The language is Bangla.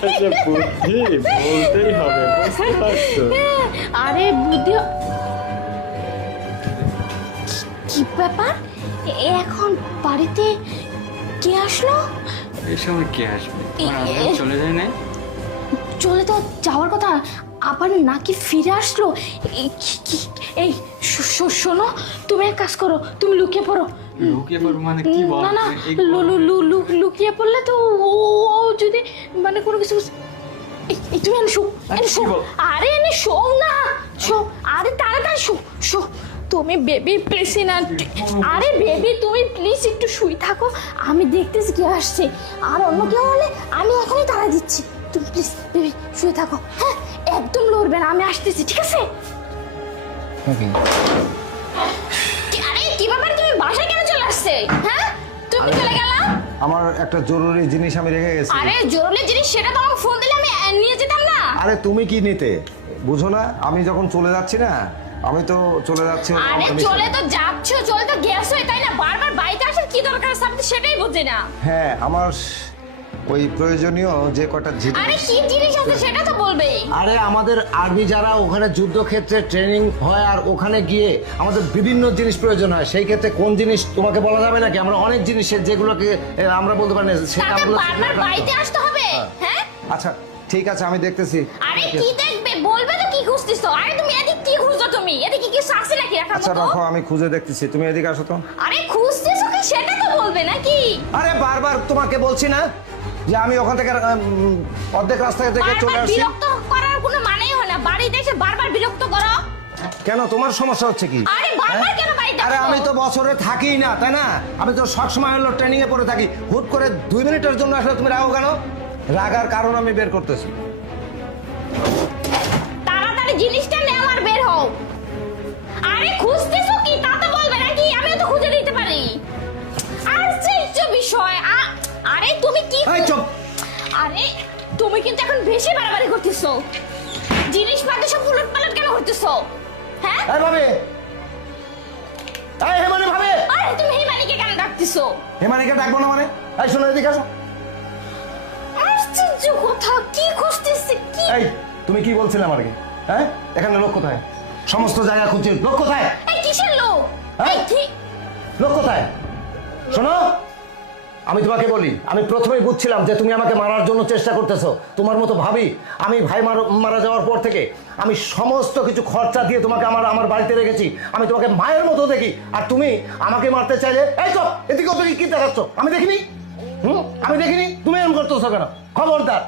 বুদ্ধি বলতেই হবে, বুঝতে পারছো? আরে বুদ্ধি কি ব্যাপার? এখন বাড়িতে কে আসলো? এই সময় কে আসবে? চলে যায় না? চলে তো যাওয়ার কথা, আবার নাকি ফিরে আসলো। এই শোনো, তুমি এক কাজ করো, তুমি লুকিয়ে পড়ো। লুকিয়ে পড়ো মানে কি বল? না লুকিয়ে পড়লে তো ও যদি মানে কোনো কিছু তুমি এনে শো, আরে এনে শো না, শো, আরে তাড়াতাড়ি শো। তুমি বেবি প্লিজ না, আরে বেবি তুমি প্লিজ একটু শুই থাকো, আমি দেখতেছি কে আসছে। আর অন্য কেউ হলে আমি এখনই তাড়া দিচ্ছি। তুমি প্লিজ বেবি শুয়ে থাকো, হ্যাঁ একদম লড়বে না, আমি আসতেছি, ঠিক আছে? আরে কি ব্যাপার, তুমি বাসায় কেন চলে আসছে? হ্যাঁ তুমি চলে গেলা? আমার একটা জরুরি জিনিস আমি রেখে গেছি। আরে জরুরি জিনিস সেটা তো আমাকে ফোন দিলে আমি নিয়ে যেতাম না। আরে তুমি কি নিতে বুঝো না? আমি যখন চলে যাচ্ছি না, আমি তো চলে যাচ্ছি। আরে চলে তো যাচ্ছো, চলে তো গেছো, তাই না? বারবার বাড়িতে আসার কি দরকার আছে? আমি তো সেটাই বুঝি না। হ্যাঁ, আমার ওই প্রয়োজনীয় যে কটা জিনিস। আরে কি জিনিস আছে সেটা তো বলবে। আরে আমাদের আর্মি যারা ওখানে যুদ্ধক্ষেত্রে ট্রেনিং হয়, আর ওখানে গিয়ে আমাদের বিভিন্ন জিনিস প্রয়োজন হয়, সেই ক্ষেত্রে কোন জিনিস তোমাকে বলা যাবে নাকি? আমরা অনেক জিনিসের যেগুলোকে আমরা বলতে পারি না, সেটা তাহলে বারবার বাড়িতে আসতে হবে? হ্যাঁ আচ্ছা ঠিক আছে, আমি দেখতেছি। আরে কি দেখবে, বলবে তো কি খুঁজতেছো? আরে তুমি এদিক কি খুঁজছো? তুমি এদিকে কি আছে নাকি রাখার আচ্ছা মতো? রাখো, আমি খুঁজে দেখতেছি, তুমি এদিকে আসো তো। আরে খুঁজতেছো কি সেটা তো বলবে নাকি? আরে বারবার তোমাকে বলছি না যে আমি ওখান থেকে অর্ধেক রাস্তা থেকে চলে বারবার আসছি। বিরক্ত করার কোনো মানেই হয় না, বাড়িতে এসে বারবার বিরক্ত করো। কেন, তোমার সমস্যা হচ্ছে কি? আরে বারবার কেন বাড়িতে আরে আসো? আমি তো বছরে থাকি না, তাই না? আমি তো সবসময় হলো ট্রেনিং এ পড়ে থাকি। হুট করে 2 মিনিটের জন্য আসলে তুমি রাগো কেন? রাগার কারণ আমি বের করতেছি। তাড়াতাড়ি জিনিসটা নে, আমার বের হও। আরে খুঁজতেছো কি তা তো বলবে নাকি? আমিও তো খুঁজে দিতে পারি। আশ্চর্য বিষয়। আরে তুমি কি? এই চুপ। আরে তুমি কিন্তু এখন বেশি বাড়াবাড়ি করতেছো। জিনিসপত্র সব উলটপালট কেন করতেছো? হ্যাঁ এই ভাবে, এই হেমানি ভাবে। আরে তুমি হিমানিকে কেন ডাকতেছো? হেমানিকে ডাকবো না মানে? এই শোনো, এদিকে আসো। আশ্চর্য কথা, কি খুঁজতেছে কি? এই তুমি কি বলছিলে আমাকে? হ্যাঁ, এখানে লোক কোথায়? সমস্ত জায়গা খুঁজছি, লোক কোথায়? এই কিসের লোক? হ্যাঁ? এই ঠিক লোক কোথায়? শোনো, আমি তোমাকে বলি, আমি প্রথমেই বুঝছিলাম যে তুমি আমাকে মারার জন্য চেষ্টা করতেছো। তোমার মতো ভাবি আমি ভাই মারা যাওয়ার পর থেকে আমি সমস্ত কিছু খরচা দিয়ে তোমাকে আমার বাড়িতে রেখেছি। আমি তোমাকে মায়ের মতো দেখি, আর তুমি আমাকে মারতে চাইলে। এই চল, এদিকে কি দেখাচ্ছ? আমি দেখিনি। আমি দেখিনি, তুমি এরকম করতেছো কেন? খবরদার